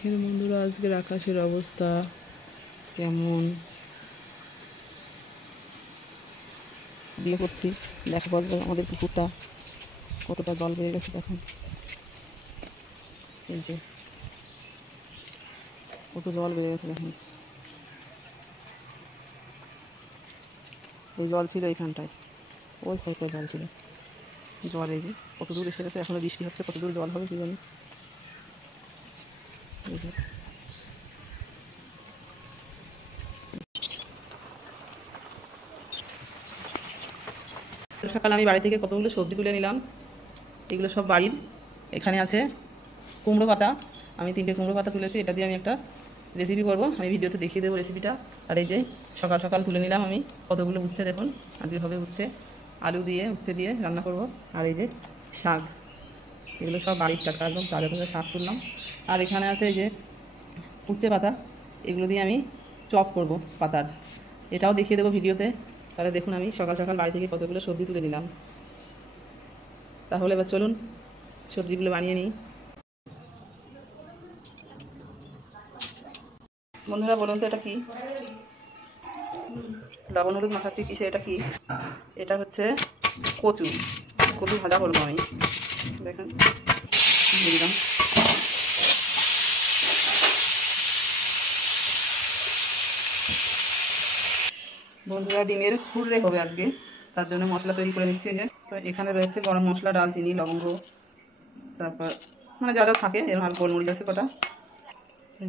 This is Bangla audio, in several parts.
বন্ধুরা, আজকের আকাশের অবস্থা কেমন দিয়ে করছি দেখা বলবো। আমাদের পুকুরটা কতটা জল বেড়ে গেছে দেখুন, এই যে কত জল বেড়ে গেছে দেখুন। ওই জল ছিল এইখানটায়, ওই সাইডটায় জল ছিল। জল এই যে কত দূর এসে গেছে, এখনো বৃষ্টি হচ্ছে, কত দূর জল হবে কি জানি। এই যে সকালে আমি বাড়ি থেকে কতগুলো সবজি তুলে নিলাম। এগুলো সব বাড়ির। এখানে আছে কুমড়ো পাতা, আমি 3টে কুমড়ো পাতা তুলেছি। এটা দিয়ে আমি একটা রেসিপি করব, আমি ভিডিওতে দেখিয়ে দেবো রেসিপিটা। আর এই যে সকাল সকাল তুলে নিলাম আমি কতগুলো উচ্ছে, দেখুন আজকে হবে উচ্ছে, আলু দিয়ে উচ্ছে দিয়ে রান্না করব। আর এই যে শাক, এগুলো সব বাড়ির টাটকা, একদম তাজা তাজা শাক তুললাম। আর এখানে আছে এই যে উচ্ছে পাতা, এগুলো দিয়ে আমি চপ করব পাতার, এটাও দেখিয়ে দেবো ভিডিওতে। তাহলে দেখুন আমি সকাল সকাল বাড়ি থেকে কতগুলো সবজি তুলে দিলাম। তাহলে এবার চলুন সবজিগুলো বানিয়ে নিই। বন্ধুরা বলুন তো এটা কি? লবণ হলুদ মাখাচ্ছি কিসে, এটা কি? এটা হচ্ছে কচু, কচু ভাজা করবো আমি। দেখুন দিয়ে দিলাম। বন্ধুরা ডিমের হুররে হবে আজকে, তার জন্য মশলা তৈরি করে নিচ্ছি। যে তো এখানে রয়েছে গরম মশলা, ডালচিনি, লবঙ্গ, তারপর মানে যা যা থাকে, এর হাল গোলমরিচ আছে কটা,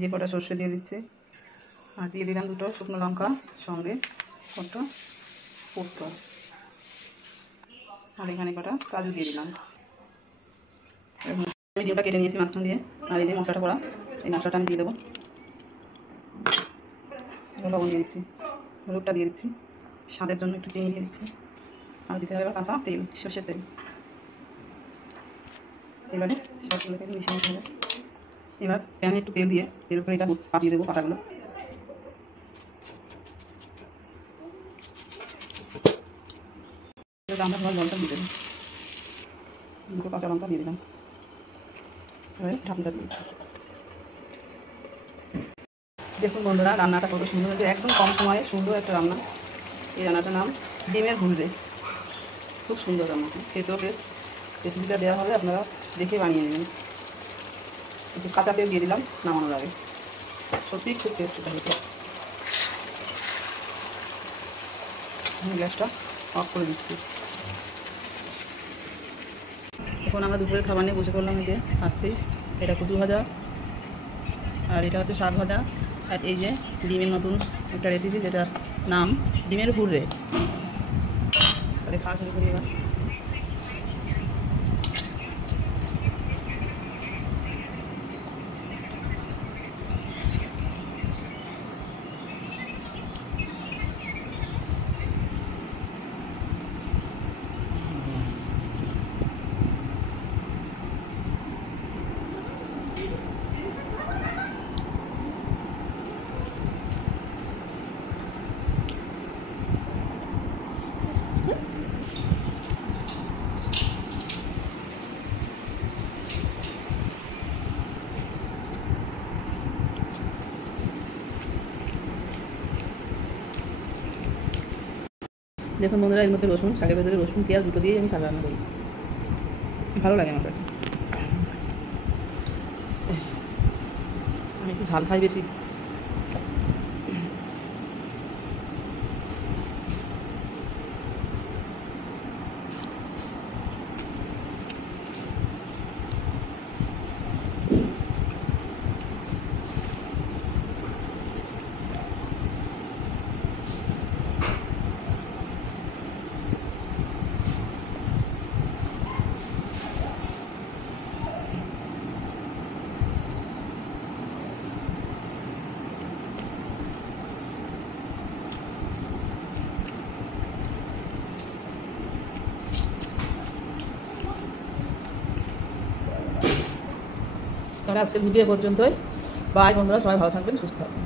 যে কটা সর্ষে দিয়ে দিচ্ছি। আর দিয়ে দিলাম 2টো শুকনো লঙ্কা, সঙ্গে কটা পোস্ত, আর এখানে কটা কাজু দিয়ে দিলাম। আমি ডিমটা কেটে নিয়েছি মাঝখান দিয়ে। আর এই যে মশলাটা করা, এই মশলাটা আমি দিয়ে দেবো। লবণ দিয়ে দিচ্ছি, হলুদটা দিয়ে দিচ্ছি, স্বাদের জন্য একটু চিনি দিয়ে দিচ্ছি। আর দিতে হবে কাঁচা তেল, সর্ষের তেল। এবারে সবগুলোকে মিশিয়ে নিতে হবে। এবার প্যানে একটু তেল দিয়ে এর উপরে এটা পাতিয়ে দেবো পাতাগুলো। আমরা তোমার জলটা দিয়ে দেবো, 2টো কাঁচা লঙ্কা দিয়ে দিলাম। এবারে ঢাকনাটা দিয়ে দিচ্ছি। দেখুন বন্ধুরা রান্নাটা কত সুন্দর হয়েছে, একদম কম সময়ে সুন্দর একটা রান্না। এই রান্নাটার নাম ডিমের হুররে, খুব সুন্দর রান্না, খেতেও বেশ। রেসিপিটা দেওয়া হবে, আপনারা দেখে বানিয়ে নেবেন। একটু কাঁচা তেল দিয়ে দিলাম নামানোর আগে, সত্যিই খুব টেস্ট এটা হয়েছে। আমি গ্যাসটা অফ করে দিচ্ছি। এখন আমরা দুপুরের খাবার নিয়ে বসে পড়লাম। এই যে খাচ্ছি, এটা কচু ভাজা, আর এটা হচ্ছে শাক ভাজা, আর এই যে ডিমের নতুন একটা রেসিপি যেটার নাম ডিমের হুররে। তাহলে খাওয়া শুরু করি এবার। দেখুন বন্ধুরা, এর মধ্যে রসুন, শাকের ভেতরে রসুন পেঁয়াজ দুটো দিয়ে আমি শাক রান্না করি, ভালো লাগে আমার কাছে। আমি একটু ঝাল খাই বেশি। তাহলে আজকের ভিডিও পর্যন্তই। বাই বন্ধুরা, সবাই ভালো থাকবেন, সুস্থ থাকবেন।